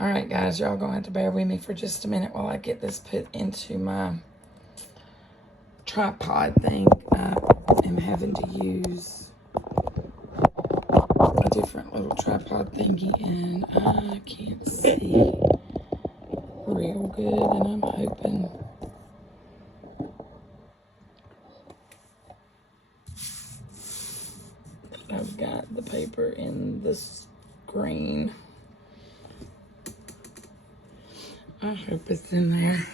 All right, guys, y'all gonna have to bear with me for just a minute while I get this put into my tripod thing. I am having to use a different little tripod thingy, and I can't see real good, and I'm hoping I've got the paper in the screen. I hope it's in there.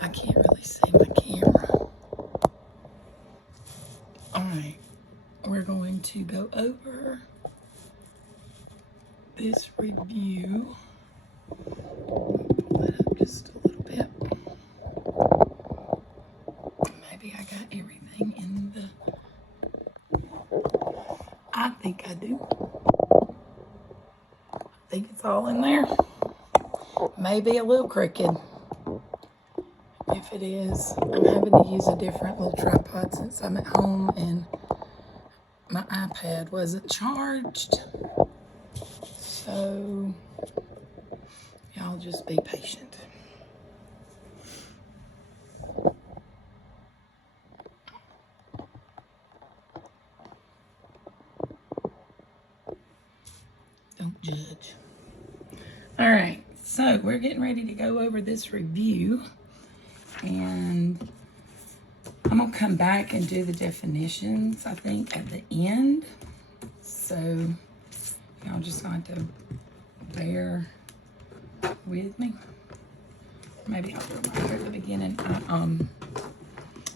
I can't really see my camera. All right, we're going to go over this review. Pull that up just a little bit. Maybe I got everything in the... I think I do. I think it's all in there. Maybe a little crooked. If it is, I'm having to use a different little tripod since I'm at home and my iPad wasn't charged. So, y'all just be patient. Don't judge. All right, so we're getting ready to go over this review, and I'm gonna come back and do the definitions, I think, at the end. So y'all just gonna have to bear with me. Maybe I'll do it right here at the beginning.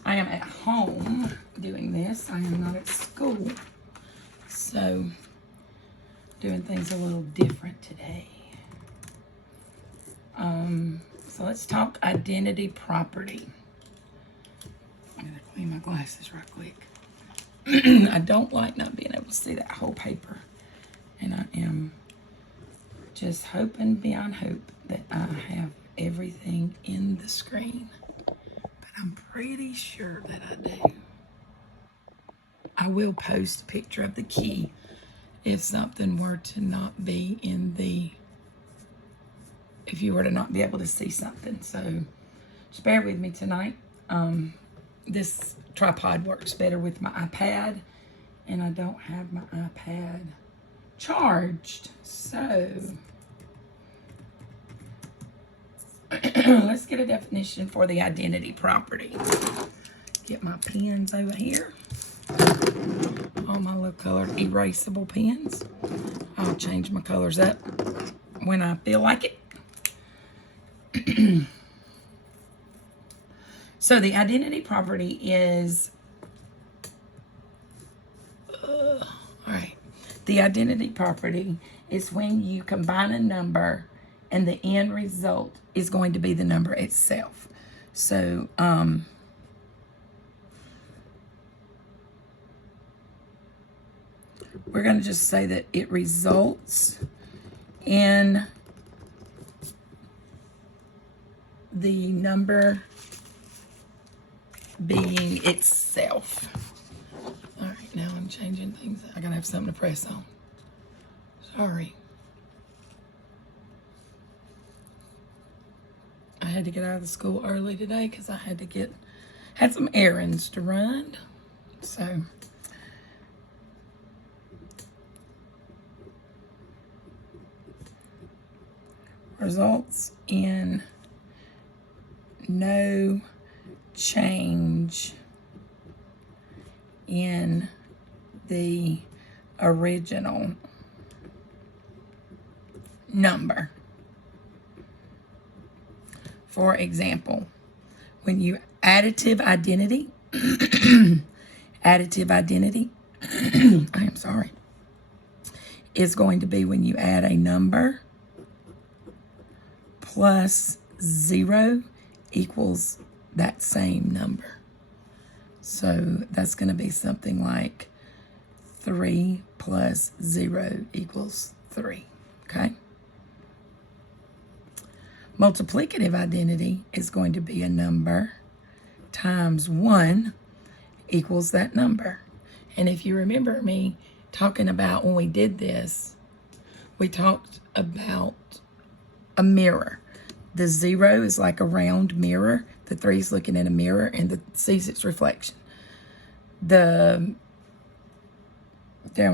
I am at home doing this. I am not at school. So doing things a little different today. So let's talk identity property. I'm gonna clean my glasses right quick. I don't like not being able to see that whole paper. And I am just hoping beyond hope that I have everything in the screen. But I'm pretty sure that I do. I will post a picture of the key if something were to not be in the... if you were to not be able to see something. So just bear with me tonight. This tripod works better with my iPad, and I don't have my iPad charged. So let's get a definition for the identity property. Get my pens over here. All my little colored erasable pens. I'll change my colors up when I feel like it. So the identity property is, all right. The identity property is when you combine a number and the end result is going to be the number itself. So, we're going to just say that it results in the number being itself. All right, now I'm changing things. I gotta have something to press on. Sorry. I had to get out of the school early today because I had some errands to run. So results in no change in the original number. For example, when you additive identity, additive identity, I am sorry, is going to be when you add a number plus 0 equals that same number. So that's going to be something like 3 plus 0 equals 3, okay? Multiplicative identity is going to be a number times 1 equals that number. And if you remember me talking about when we did this, we talked about a mirror. The 0 is like a round mirror. The 3 is looking in a mirror and sees its reflection. Down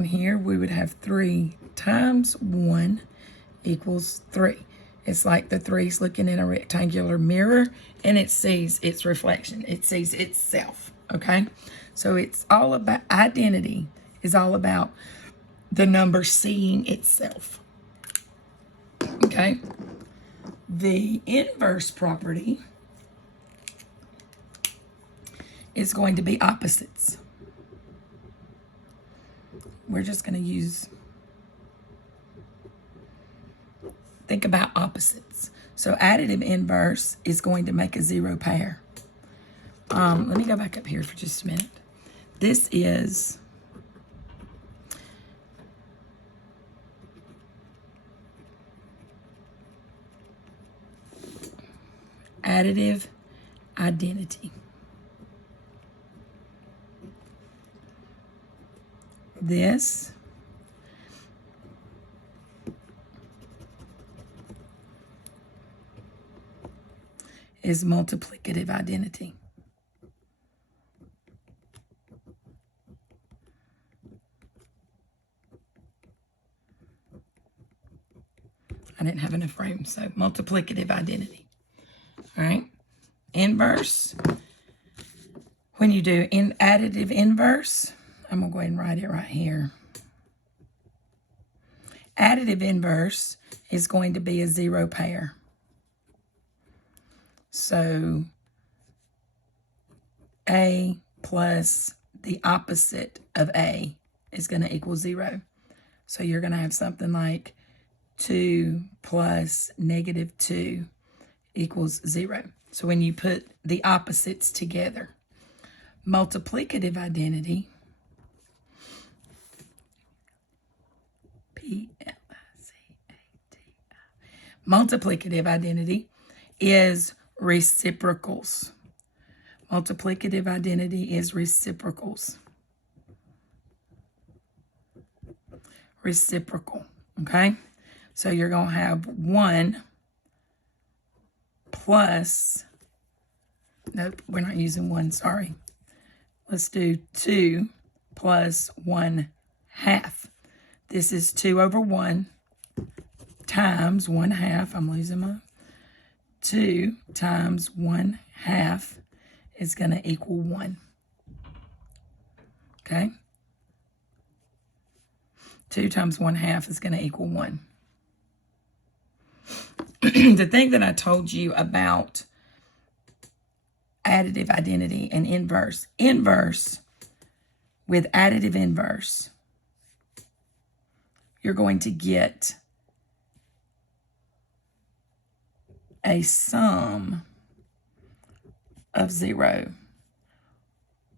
here, we would have 3 times 1 equals 3. It's like the 3 is looking in a rectangular mirror and it sees its reflection. It sees itself, okay? So it's all about, identity is all about the number seeing itself, okay? The inverse property is going to be opposites. We're just going to think about opposites. So additive inverse is going to make a 0 pair. Let me go back up here for just a minute. This is additive identity. This is multiplicative identity. I didn't have enough room, so multiplicative identity. All right, inverse. When you do additive inverse, I'm going to go ahead and write it right here. Additive inverse is going to be a 0 pair. So A plus the opposite of A is going to equal 0. So you're going to have something like 2 plus negative 2 equals 0. So when you put the opposites together, multiplicative identity, multiplicative identity is reciprocals. Multiplicative identity is reciprocals. Reciprocal, okay? So you're going to have 1 plus, nope, we're not using 1, sorry. Let's do 2 plus 1/2. This is 2 over 1 times 1/2. I'm losing my 2 times 1/2 is going to equal 1. Okay? 2 times 1/2 is going to equal 1. The thing that I told you about additive identity and inverse. Inverse with additive inverse, you're going to get a sum of 0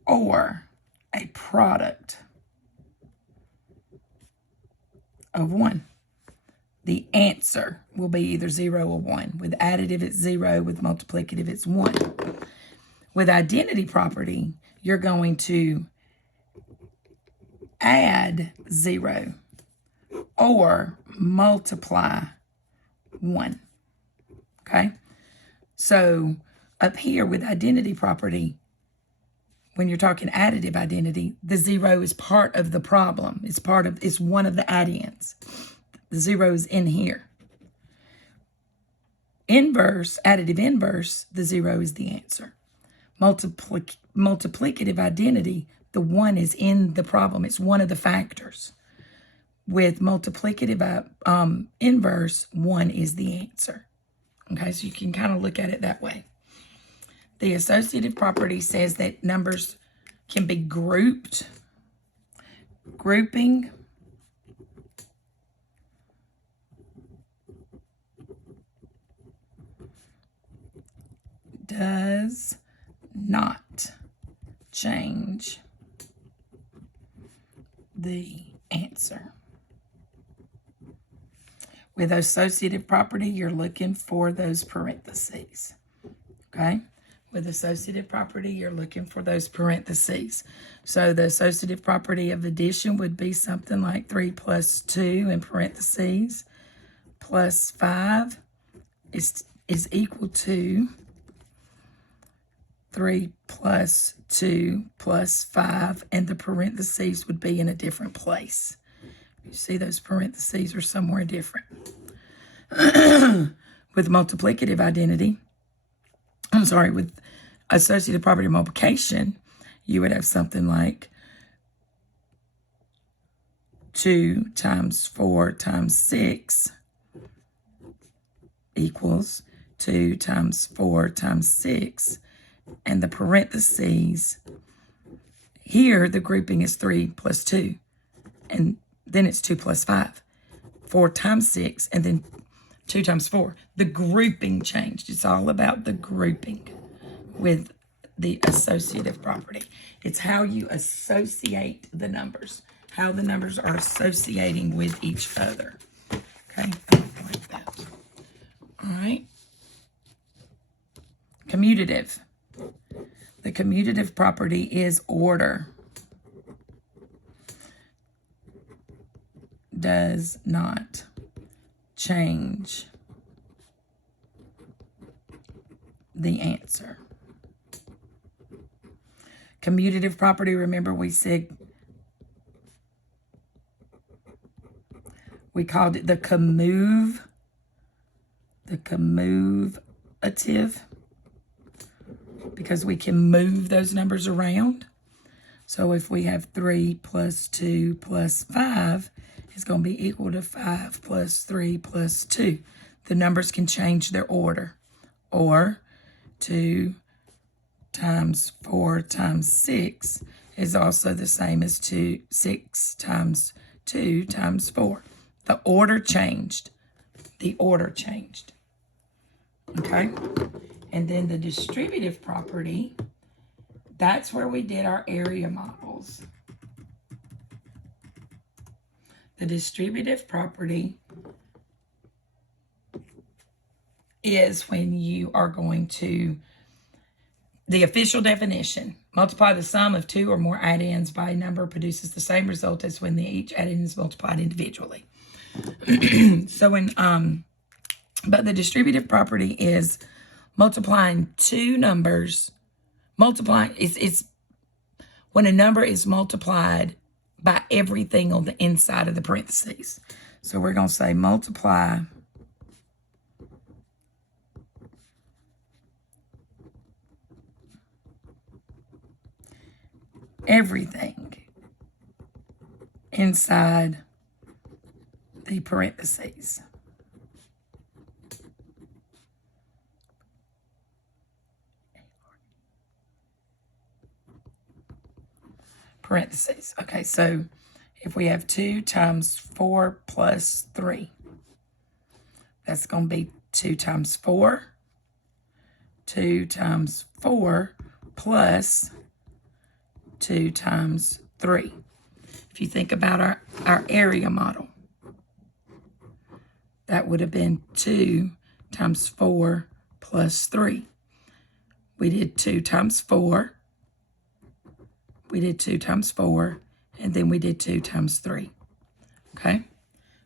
or a product of 1. The answer will be either 0 or 1. With additive, it's 0. With multiplicative, it's 1. With identity property, you're going to add 0 or multiply 1. Okay? So up here with identity property, when you're talking additive identity, the 0 is part of the problem. It's one of the addiends. The 0 is in here. Inverse, additive inverse, the 0 is the answer. Multiplicative identity, the 1 is in the problem. It's one of the factors. With multiplicative inverse, 1 is the answer. Okay, so you can kind of look at it that way. The associative property says that numbers can be grouped. Grouping does not change the answer. With associative property, you're looking for those parentheses, okay? With associative property, you're looking for those parentheses. So the associative property of addition would be something like 3 plus 2 in parentheses, plus 5 is equal to 3 plus 2 plus 5, and the parentheses would be in a different place. You see those parentheses are somewhere different. With multiplicative identity, with associative property multiplication, you would have something like 2 times 4 times 6 equals 2 times 4 times 6. And the parentheses, here the grouping is 3 plus 2. And then it's 2 plus 5. 4 times 6, and then 2 times 4. The grouping changed. It's all about the grouping with the associative property. It's how you associate the numbers, how the numbers are associating with each other. Okay, like that. All right. Commutative. The commutative property is order. Does not change the answer. Commutative property, remember we said we called it the commutative, because we can move those numbers around. So if we have 3 plus 2 plus 5, it's going to be equal to 5 plus 3 plus 2. The numbers can change their order. Or 2 times 4 times 6 is also the same as 6 times 2 times 4. The order changed. The order changed. Okay? And then the distributive property, that's where we did our area models. The distributive property is when you are going to, the official definition, multiply the sum of 2 or more add-ins by a number produces the same result as when each add-in is multiplied individually. So but the distributive property is multiplying two numbers, it's when a number is multiplied by everything on the inside of the parentheses. So we're going to say multiply everything inside the parentheses. Parentheses. Okay, so if we have 2 times 4 plus 3, that's going to be 2 times 4. 2 times 4 plus 2 times 3. If you think about our area model, that would have been 2 times 4 plus 3. We did 2 times 4. We did 2 times 4, and then we did 2 times 3. Okay?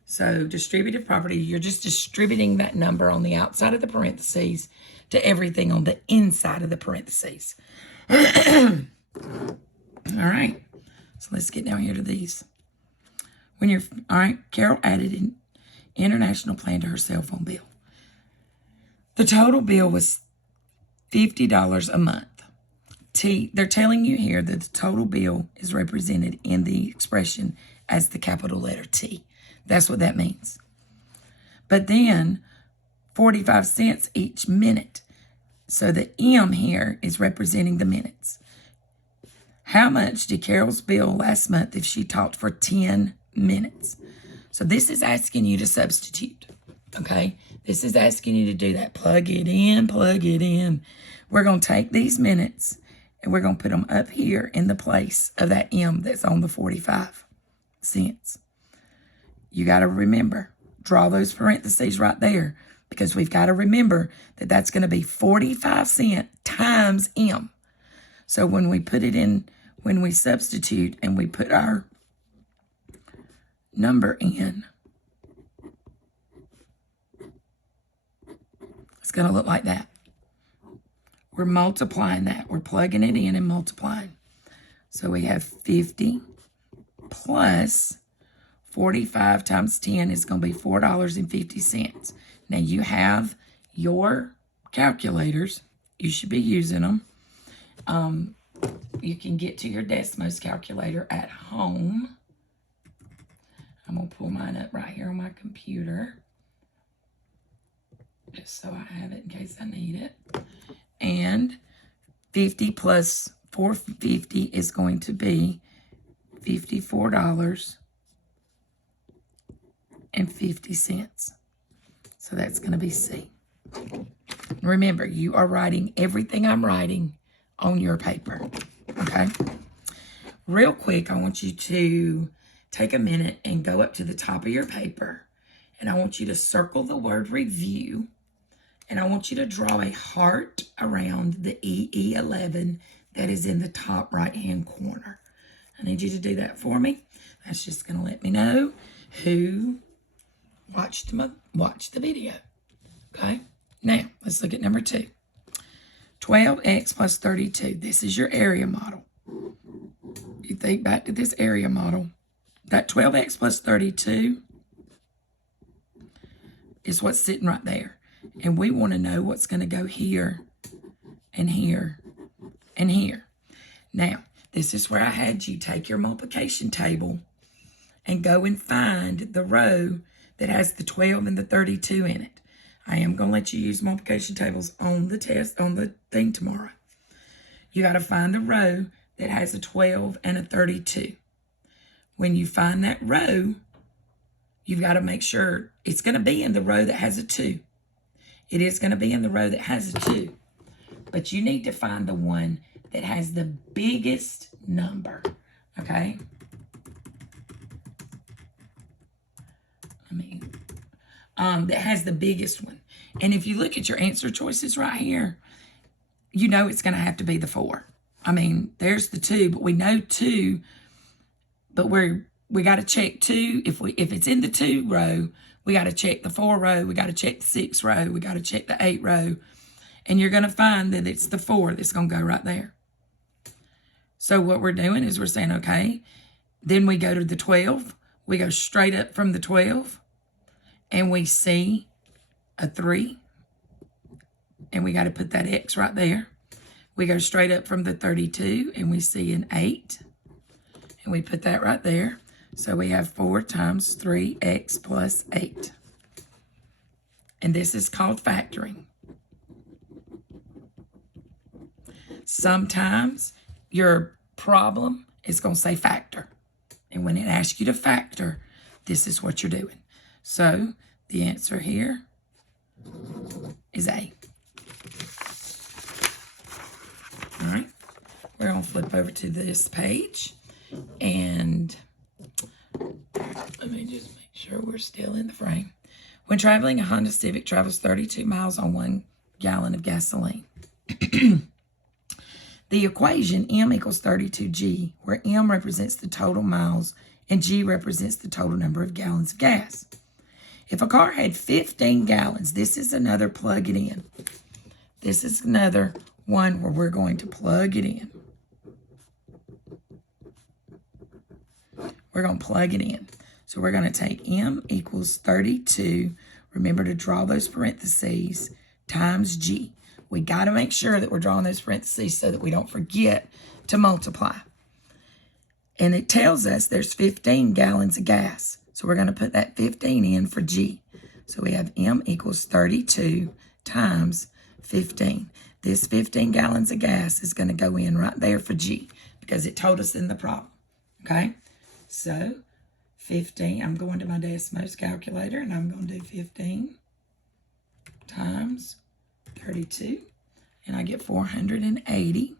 So distributive property, you're just distributing that number on the outside of the parentheses to everything on the inside of the parentheses. All right. So let's get down here to these. All right, Carol added an international plan to her cell phone bill. The total bill was $50 a month. They're telling you here that the total bill is represented in the expression as the capital letter T. That's what that means. But then 45 cents each minute. So the M here is representing the minutes. How much did Carol's bill last month if she talked for 10 minutes? So this is asking you to substitute, okay? This is asking you to do that. Plug it in, plug it in. We're going to take these minutes and we're going to put them up here in the place of that M that's on the 45 cents. You got to remember, draw those parentheses right there, because we've got to remember that that's going to be 45 cents times M. So when we put it in, when we substitute and we put our number in, It's going to look like that. We're multiplying that. We're plugging it in and multiplying. So we have 50 plus 45 times 10 is going to be $4.50. Now you have your calculators. You should be using them. You can get to your Desmos calculator at home. I'm going to pull mine up right here on my computer, just so I have it in case I need it. And 50 plus 450 is going to be $54.50. So that's going to be C. Remember, you are writing everything I'm writing on your paper, okay? Real quick, I want you to take a minute and go up to the top of your paper, and I want you to circle the word review, and I want you to draw a heart around the EE11 that is in the top right-hand corner. I need you to do that for me. That's just going to let me know who watched the video, okay? Now, let's look at number 2. 12x plus 32. This is your area model. You think back to this area model. That 12x plus 32 is what's sitting right there. And we want to know what's going to go here and here and here. Now, this is where I had you take your multiplication table and go and find the row that has the 12 and the 32 in it. I am going to let you use multiplication tables on the test, on the thing tomorrow. You got to find the row that has a 12 and a 32. When you find that row, you've got to make sure it's going to be in the row that has a 2. It is going to be in the row that has a 2. But you need to find the one that has the biggest number, okay? That has the biggest one. And if you look at your answer choices right here, you know it's going to have to be the 4. I mean, there's the 2, but we know 2, but we got to check 2. If it's in the 2 row, we got to check the 4 row, we got to check the 6 row, we got to check the 8 row, and you're going to find that it's the 4 that's going to go right there. So what we're doing is we're saying, okay, then we go to the 12, we go straight up from the 12, and we see a 3, and we got to put that X right there. We go straight up from the 32, and we see an 8, and we put that right there. So we have 4 times 3x plus 8. And this is called factoring. Sometimes your problem is going to say factor. And when it asks you to factor, this is what you're doing. So the answer here is A. All right. We're going to flip over to this page. And let me just make sure we're still in the frame. When traveling, a Honda Civic travels 32 miles on 1 gallon of gasoline. The equation M equals 32G, where M represents the total miles and G represents the total number of gallons of gas. If a car had 15 gallons, this is another plug it in. This is another one where we're going to plug it in. We're going to plug it in. So we're going to take M equals 32. Remember to draw those parentheses times G. We got to make sure that we're drawing those parentheses so that we don't forget to multiply. And it tells us there's 15 gallons of gas. So we're going to put that 15 in for G. So we have M equals 32 times 15. This 15 gallons of gas is going to go in right there for G because it told us in the problem. Okay? So 15, I'm going to my Desmos calculator and I'm going to do 15 times 32, and I get 480.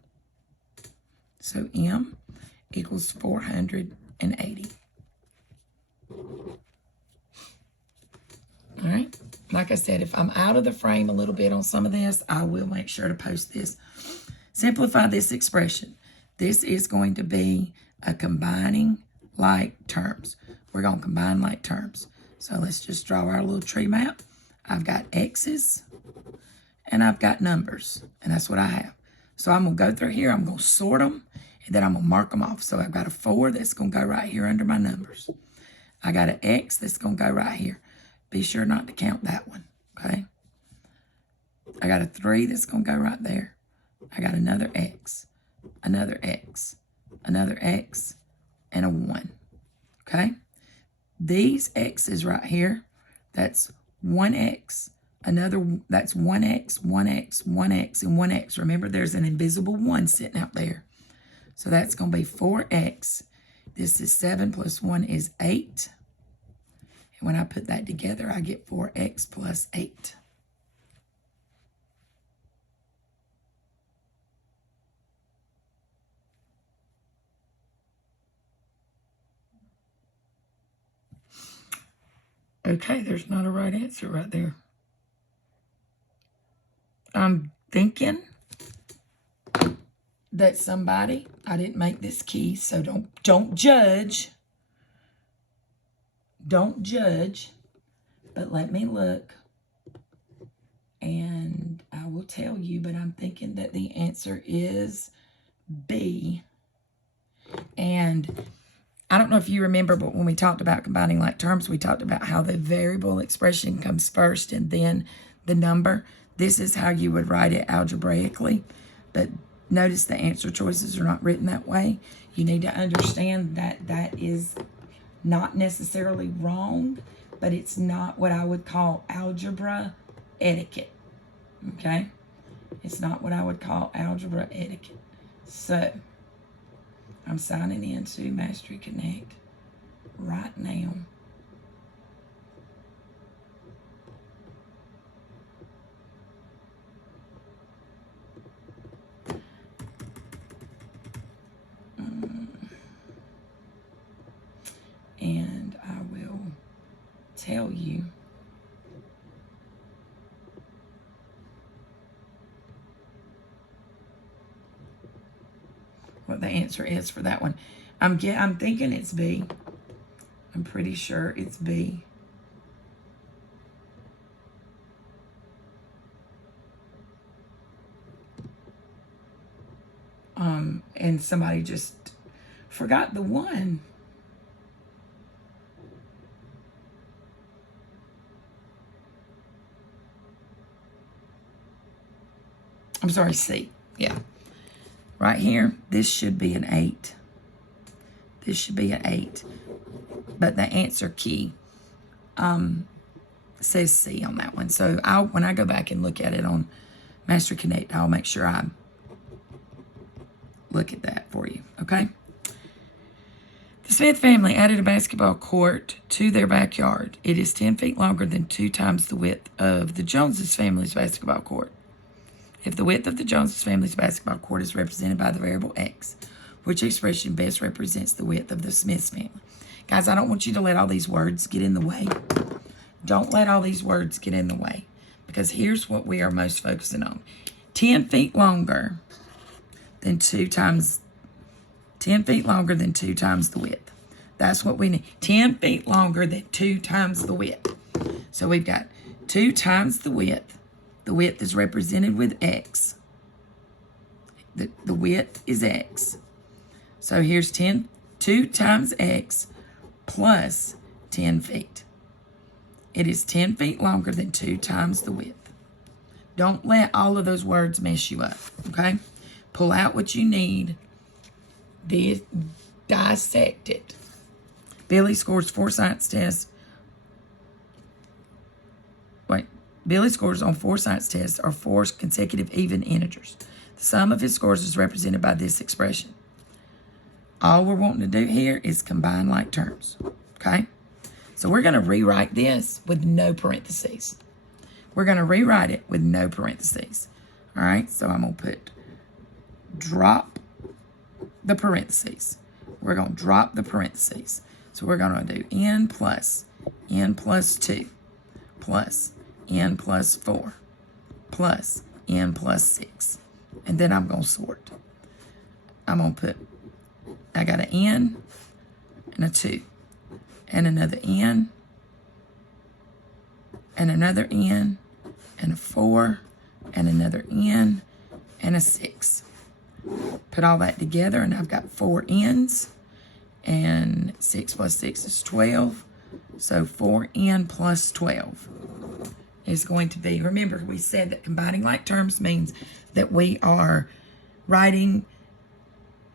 So M equals 480. All right. Like I said, if I'm out of the frame a little bit on some of this, I will make sure to post this. Simplify this expression. This is going to be a combining like terms. We're going to combine like terms. So let's just draw our little tree map. I've got X's. and I've got numbers, and that's what I have. So I'm going to go through here, I'm going to sort them, and then I'm going to mark them off. So I've got a 4 that's going to go right here under my numbers. I got an X that's going to go right here. Be sure not to count that one, okay? I got a 3 that's going to go right there. I got another X, another X, another X, and a 1, okay? These X's right here, that's 1X, that's 1X, 1X, 1X, and 1X. Remember, there's an invisible 1 sitting out there. So that's going to be 4X. This is 7 plus 1 is 8. And when I put that together, I get 4X plus 8. Okay, there's not a right answer right there. I'm thinking that somebody, I didn't make this key, so don't judge. Don't judge, but let me look, and I will tell you, but I'm thinking that the answer is B. And I don't know if you remember, but when we talked about combining like terms, we talked about how the variable expression comes first and then the number. This is how you would write it algebraically, but notice the answer choices are not written that way. You need to understand that that is not necessarily wrong, but it's not what I would call algebra etiquette, okay? It's not what I would call algebra etiquette. So I'm signing into Mastery Connect right now. And I will tell you what the answer is for that one. I'm thinking it's B. I'm pretty sure it's B. And somebody just forgot the 1. I'm sorry, C. Yeah. Right here, this should be an 8. This should be an 8. But the answer key says C on that one. So when I go back and look at it on Mastery Connect, I'll make sure I look at that for you, okay? The Smith family added a basketball court to their backyard. It is 10 feet longer than 2 times the width of the Joneses family's basketball court. If the width of the Joneses family's basketball court is represented by the variable X, which expression best represents the width of the Smiths family? Guys, I don't want you to let all these words get in the way. Don't let all these words get in the way, because here's what we are most focusing on. 10 feet longer than 2 times, 10 feet longer than 2 times the width. That's what we need. 10 feet longer than 2 times the width. So we've got 2 times the width. The width is represented with X. The width is X. So here's 2 times X plus 10 feet. It is 10 feet longer than 2 times the width. Don't let all of those words mess you up, okay? Pull out what you need. Dissect it. Billy scores 4 science tests. Billy scores on 4 science tests are 4 consecutive even integers. The sum of his scores is represented by this expression. All we're wanting to do here is combine like terms, okay? So we're going to rewrite this with no parentheses. We're going to rewrite it with no parentheses. All right, so I'm going to put drop the parentheses. We're going to drop the parentheses. So we're going to do n plus 2 plus n plus 4 plus n plus 6. And then I'm going to sort. I'm going to put, I got an n and a 2 and another n and another n and a 4 and another n, and a 6. Put all that together, and I've got 4 n's, and 6 plus 6 is 12. So 4n plus 12 is going to be, remember, we said that combining like terms means that we are rewriting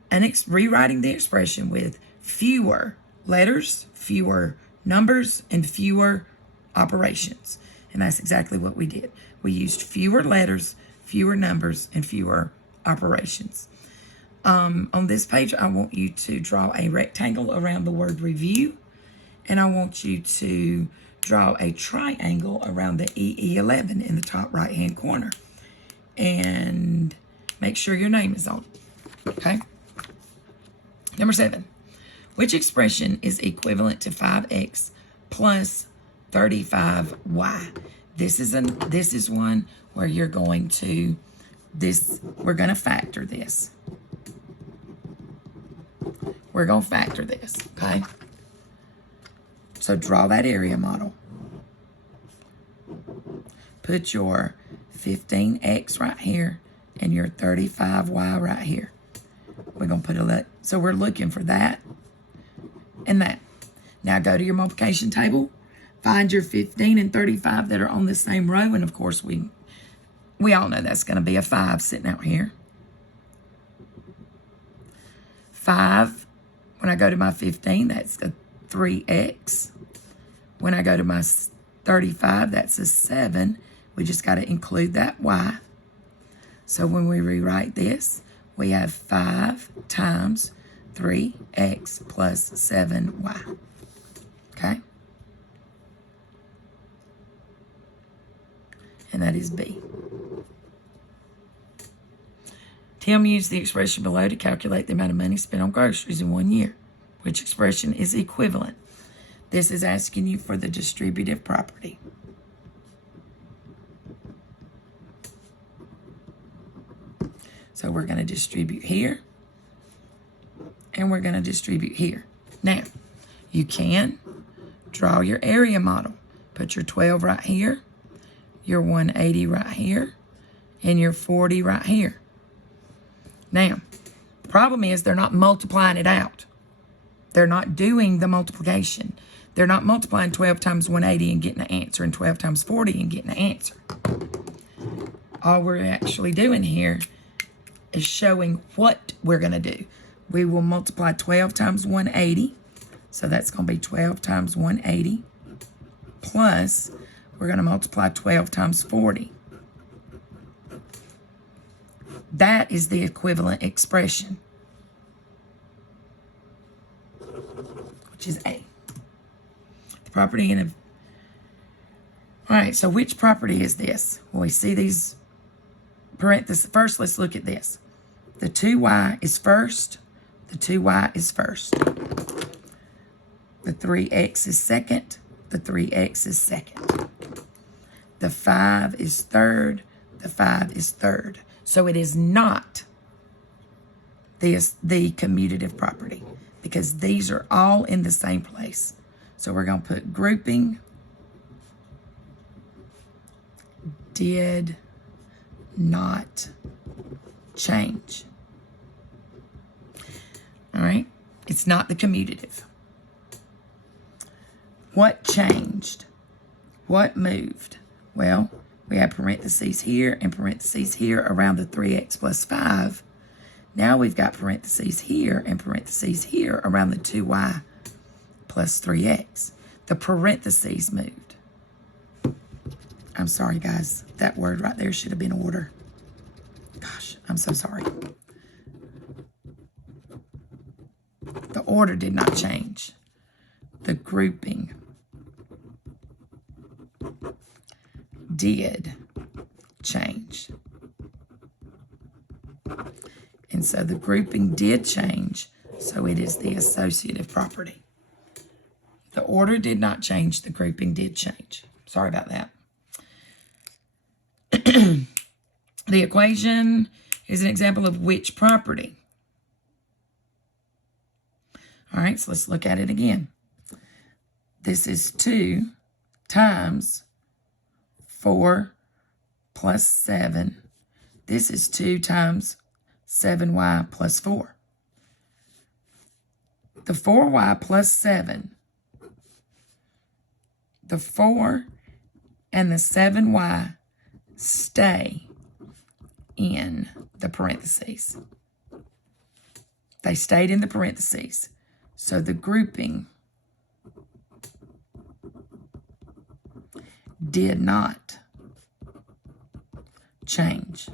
the expression with fewer letters, fewer numbers, and fewer operations. And that's exactly what we did. We used fewer letters, fewer numbers, and fewer operations. On this page, I want you to draw a rectangle around the word review, and I want you to draw a triangle around the EE11 in the top right-hand corner. And make sure your name is on it, okay? Number 7, which expression is equivalent to 5x plus 35y? This is one where you're going to, we're going to factor this. We're going to factor this, okay? So draw that area model. Put your 15x right here and your 35y right here. We're going to put so we're looking for that and that. Now go to your multiplication table. Find your 15 and 35 that are on the same row. And of course, we all know that's going to be a 5 sitting out here. 5, when I go to my 15, that's a 3x. When I go to my 35, that's a 7. We just got to include that y. So when we rewrite this, we have 5 times 3x plus 7y. Okay? And that is B. Tim used the expression below to calculate the amount of money spent on groceries in 1 year. Which expression is equivalent? This is asking you for the distributive property. So we're going to distribute here, and we're going to distribute here. Now, you can draw your area model. Put your 12 right here, your 180 right here, and your 40 right here. Now, the problem is they're not multiplying it out. They're not doing the multiplication. They're not multiplying 12 times 180 and getting an answer, and 12 times 40 and getting an answer. All we're actually doing here is showing what we're going to do. We will multiply 12 times 180. So that's going to be 12 times 180. Plus, we're going to multiply 12 times 40. That is the equivalent expression, which is A. The property in a... All right, so which property is this? Well, we see these parentheses. First, let's look at this. The 2y is first. The 2y is first. The 3x is second. The 3x is second. The 5 is third. The 5 is third. So it is not the commutative property because these are all in the same place. So we're going to put grouping did not change. All right? It's not the commutative. What changed? What moved? Well, we have parentheses here and parentheses here around the 3x plus 5. Now we've got parentheses here and parentheses here around the 2y plus 3x. The parentheses moved. I'm sorry, guys. That word right there should have been order. Gosh, I'm so sorry. The order did not change. The grouping did change. And so the grouping did change, so it is the associative property. The order did not change, the grouping did change. Sorry about that. The equation is an example of which property? All right, so let's look at it again. This is 2 times 4 plus 7. This is 2 times 7y plus 4. The 4y plus 7, the 4 and the 7y stay in the parentheses. They stayed in the parentheses. So the grouping did not change.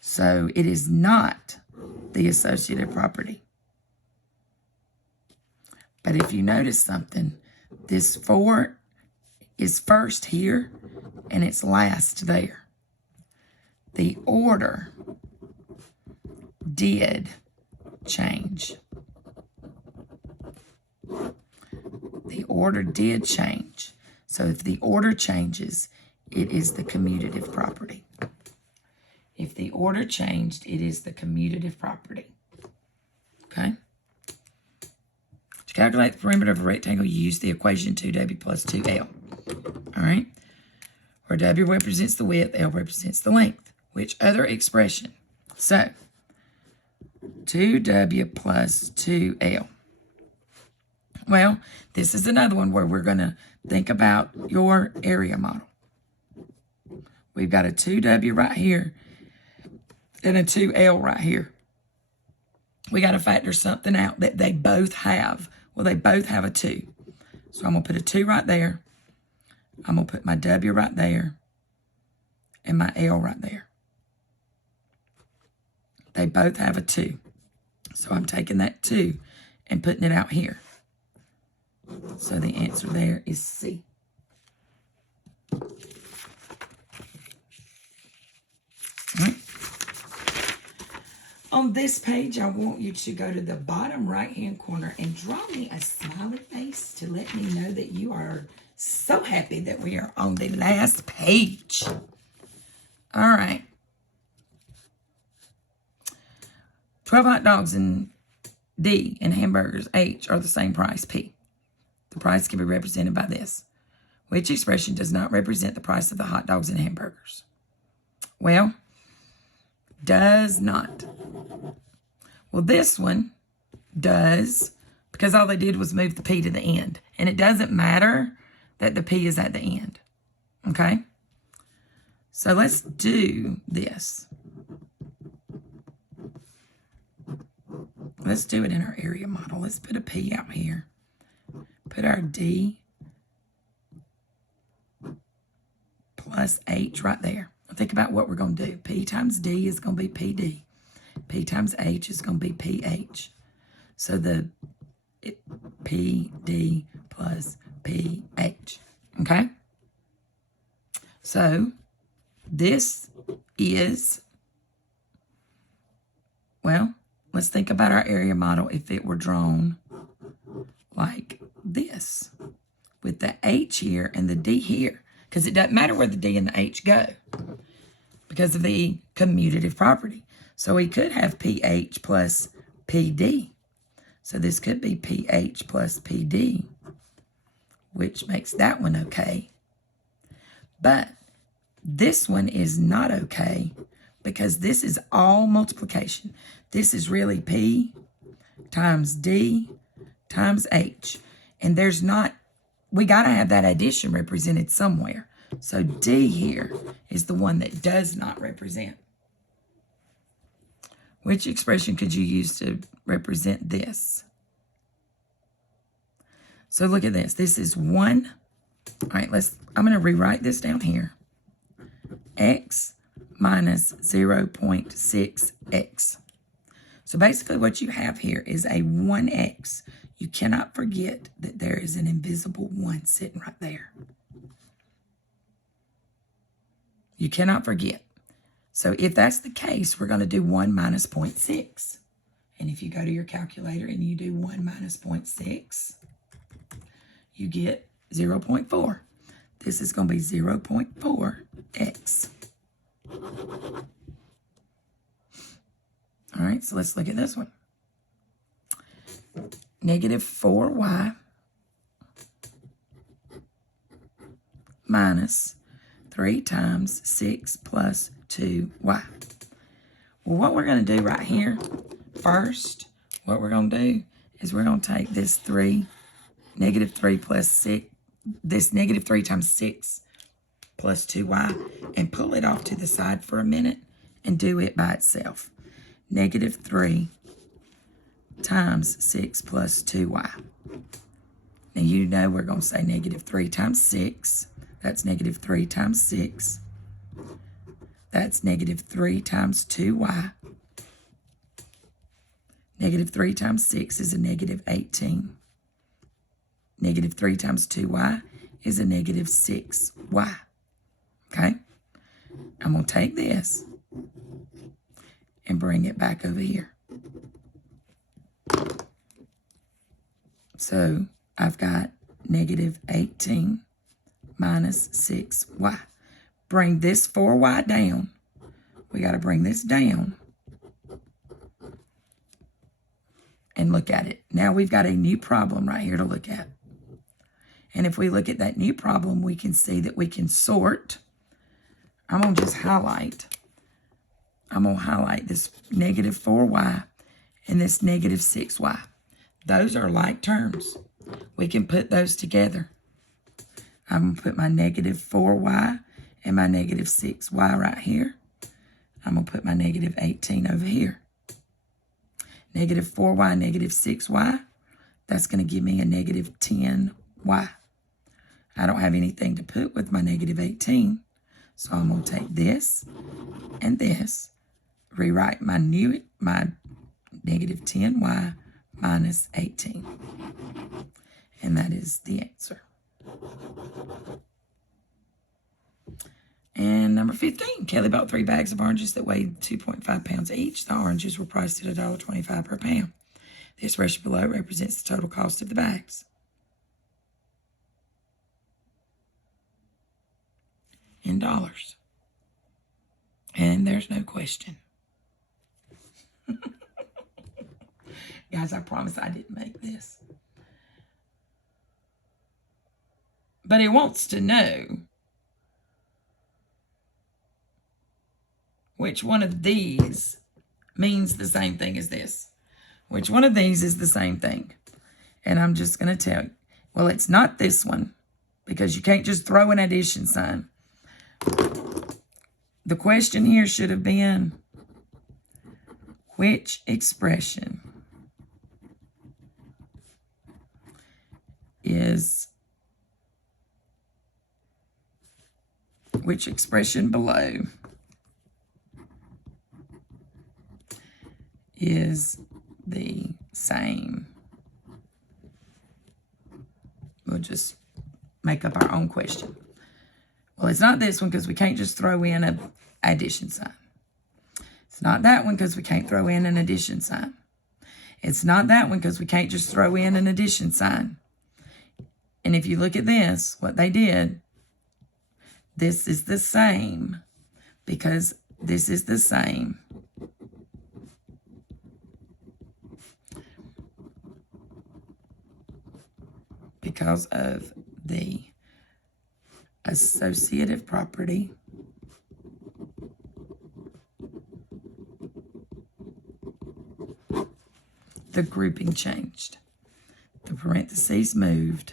So it is not the associative property. But if you notice something, this 4 is first here and it's last there. The order did change. The order did change. So if the order changes, it is the commutative property. If the order changed, it is the commutative property. Okay? To calculate the perimeter of a rectangle, you use the equation 2w plus 2l. All right? Where w represents the width, l represents the length. Which other expression? So, 2w plus 2l. Well, this is another one where we're going to think about your area model. We've got a 2w right here and a 2l right here. We got to factor something out that they both have. Well, they both have a 2. So I'm going to put a 2 right there. I'm going to put my w right there and my l right there. They both have a 2. So I'm taking that 2 and putting it out here. So the answer there is C. All right. On this page, I want you to go to the bottom right-hand corner and draw me a smiley face to let me know that you are so happy that we are on the last page. All right. 12 hot dogs in D and hamburgers H are the same price, P. The price can be represented by this. Which expression does not represent the price of the hot dogs and hamburgers? Well, does not. Well, this one does, because all they did was move the P to the end. And it doesn't matter that the P is at the end. Okay? So let's do this. Let's do it in our area model. Let's put a P out here. Put our D plus H right there. Think about what we're going to do. P times D is going to be PD. P times H is going to be PH. So the PD plus PH. Okay? So this is, well, let's think about our area model if it were drawn like this, with the H here and the D here, because it doesn't matter where the D and the H go because of the commutative property. So we could have PH plus PD. So this could be PH plus PD, which makes that one okay. But this one is not okay because this is all multiplication. This is really P times D times H. And there's not, we got to have that addition represented somewhere. So D here is the one that does not represent. Which expression could you use to represent this? So look at this. This is 1. All right, I'm going to rewrite this down here. X minus 0.6x. So basically what you have here is a 1x. You cannot forget that there is an invisible 1 sitting right there. You cannot forget. So if that's the case, we're going to do 1 minus 0.6. And if you go to your calculator and you do 1 minus 0.6, you get 0.4. This is going to be 0.4x. All right, so let's look at this one. Negative 4y minus 3 times 6 plus 2y. Well, what we're going to do right here, first, what we're going to do is we're going to take this 3, negative 3 plus 6, this negative 3 times 6 plus 2y, and pull it off to the side for a minute and do it by itself. Negative 3 times 6 plus 2y. Now you know we're going to say negative 3 times 6. That's negative 3 times 6. That's negative 3 times 2y. Negative 3 times 6 is a negative 18. Negative 3 times 2y is a negative 6y. Okay? I'm going to take this and bring it back over here. So I've got negative 18 minus 6y. Bring this 4y down. We got to bring this down. And look at it. Now we've got a new problem right here to look at. And if we look at that new problem, we can see that we can sort. I'm going to just highlight. I'm going to highlight this negative 4y and this negative 6y. Those are like terms. We can put those together. I'm going to put my negative 4y and my negative 6y right here. I'm going to put my negative 18 over here. Negative 4y, negative 6y. That's going to give me a negative 10y. I don't have anything to put with my negative 18. So I'm going to take this and this. Rewrite my negative 10y minus 18. And that is the answer. And number 15, Kelly bought 3 bags of oranges that weighed 2.5 pounds each. The oranges were priced at $1.25 per pound. The expression below represents the total cost of the bags. In dollars. And there's no question. Guys, I promise I didn't make this. But it wants to know which one of these means the same thing as this. Which one of these is the same thing? And I'm just going to tell you. Well, it's not this one, because you can't just throw an addition sign. The question here should have been, which expression below is the same? We'll just make up our own question. Well, it's not this one because we can't just throw in an addition sign. It's not that one because we can't throw in an addition sign. It's not that one because we can't just throw in an addition sign. And if you look at this, what they did, this is the same because this is the same. Because of the associative property the grouping changed. The parentheses moved,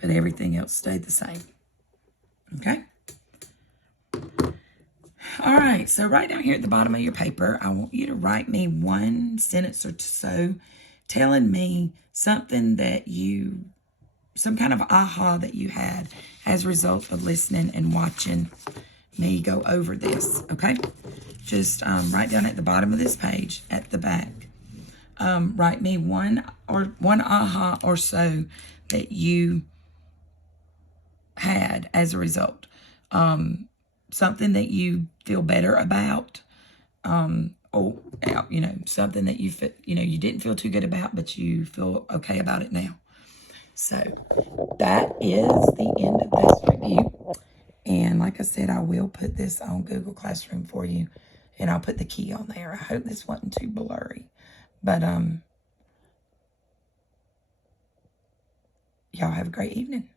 but everything else stayed the same. Okay? All right, so right down here at the bottom of your paper, I want you to write me one sentence or so telling me something that some kind of aha that you had as a result of listening and watching me go over this, okay? Just right down at the bottom of this page, at the back, write me one aha or so that you had as a result. Something that you feel better about, or something that you didn't feel too good about, but you feel okay about it now. So that is the end of this review. And like I said, I will put this on Google Classroom for you, and I'll put the key on there. I hope this wasn't too blurry, but y'all have a great evening.